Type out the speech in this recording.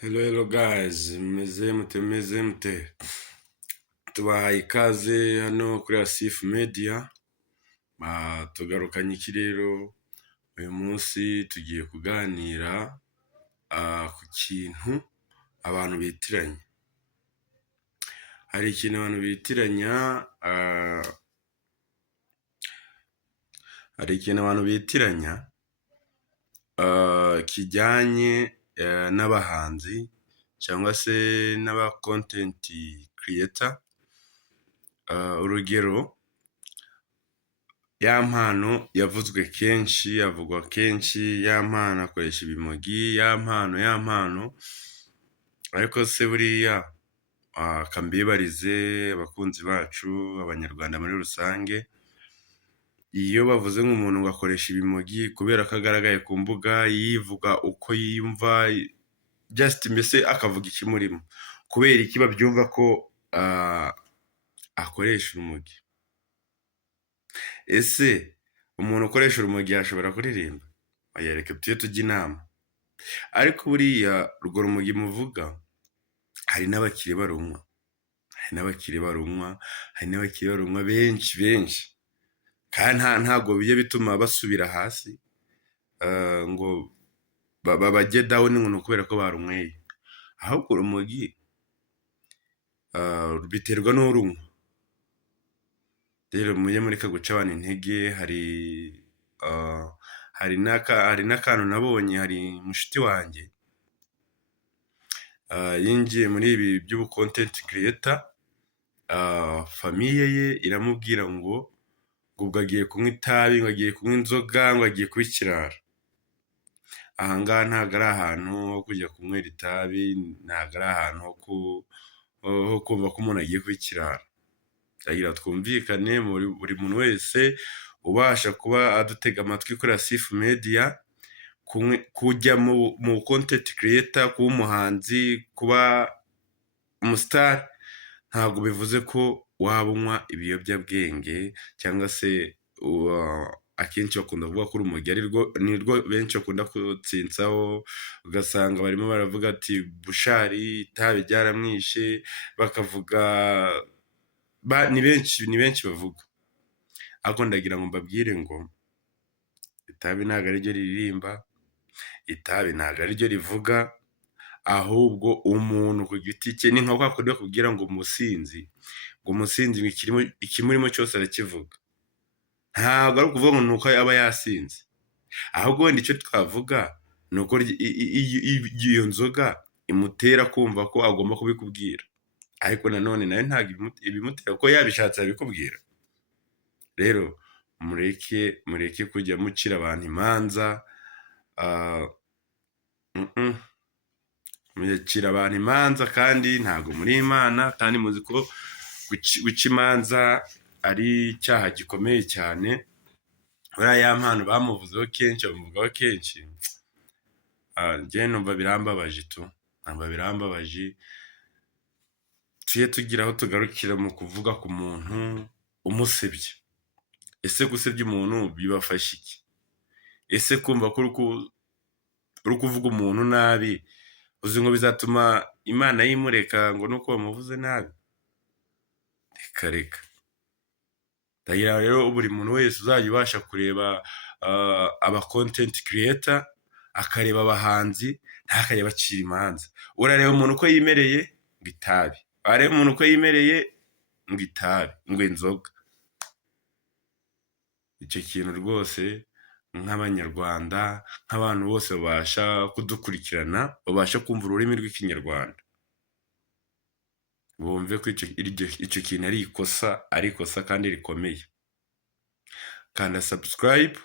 Hello guys, meze mute. Tubahaye ikaze hano kuri Asif Media. Tugarukanye iki rero, uyu munsi tugiye kuganira ku kintu abantu bitiranya. Hari ikintu abantu bitiranya, kijyanye n'abahanzi cyangwa se n'aba content creator. Urugero, ya mpano yavuzwe kenshi, avugwa kenshi, ya mpano akoresha ibimogi, ya mpano, ariko se buriya kambibarize abakunzi bacu, abanyarwanda muri rusange, iyo bavuze nk'umuntu ngo akoresha ibimogi kubera ko agaragaye ku mbuga yivuga uko yiyumva, just mbese akavuga ikimurimo, kubera iki babyumva ko akoresha urumogi? Ese umuntu ukoresha urumogi yashobora kuririmba? Reka tujye inama. Ariko buriya urwo rumogi muvuga, hari n'abakiri barunywa, benshi, kandi ntabwo bijya bituma basubira hasi ngo bajye down ngo kubera ko barunyweye. Ahubwo urumogi biterwa n'urunywa. Rero mujye mureka guca abantu intege. Hari n'akantu nabonye, hari mushiti wanjye yinjiye muri ibi by'ubu content creator. Famiye ye iramubwira ngo ubwo agiye kunywa itabi, ngo agiye kunywa inzoga, ngo agiye kuba ikirara. Ahangaha ntabwo ari ahantu ho kujya kunywera itabi, ntabwo ari ahantu ho kumva ko umuntu agiye kuba ikirara. Ndagira twumvikane, buri muntu wese ubasha kuba adutega amatwi kuri Asif Media, kujya mu content creator, kuba umuhanzi, kuba umustar, ntabwo bivuze ko waba unywa ibiyobyabwenge, cyangwa se akenshi bakunda kuvuga ko urumogi nirwo benshi bakunda kutsinsaho, ugasanga barimo baravuga ati Bushari itabi ryaramwishe, bakavuga ni benshi bavuga. Ariko ndagira ngo mbabwire ngo itabi ntabwo ariryo riririmba, itabi ntabwo ariryo rivuga, ahubwo umuntu ku giti cye. Ni nka kwa kundi bakubwira ngo umusinzi ikimurimo cyose arakivuga. Ntabwo ari ukuvuga ngo ni uko aba yasinze, ahubwo wenda icyo twavuga ni uko iyo nzoga imutera kumva ko agomba kubikubwira, ariko nanone nayo ntabwo ibimutera ko yabishatse abikubwira. Rero mureke kujya mucira abantu imanza. Muyacira abantu imanza, kandi ntabwo muri Imana, kandi muzi ko guca imanza ari icyaha gikomeye cyane. Buriya ya mpano bamuvuzeho kenshi, bamuvugaho kenshi, njye numva birambabaje. Tujye tugira aho tugarukira mu kuvuga ku muntu umusebya. Ese gusebya umuntu bibafasha iki? Ese kumva ko uri kuvuga umuntu nabi, uzi ngo bizatuma Imana yimureka ngo nuko bamuvuze nabi? Reka. Ndagira rero buri muntu wese uzajya ubasha kureba aba content creator, akareba abahanzi, ntakajya bacira imanza. Urareba umuntu uko yimereye ngo itabi, wareba umuntu uko yimereye ngo itabi, ngo inzoga. Icyo kintu rwose nk'abanyarwanda, nk'abantu bose babasha kudukurikirana, babasha kumva ururimi rw'ikinyarwanda, bumve ko icyo kintu ari ikosa kandi rikomeye. Kanda subscribe,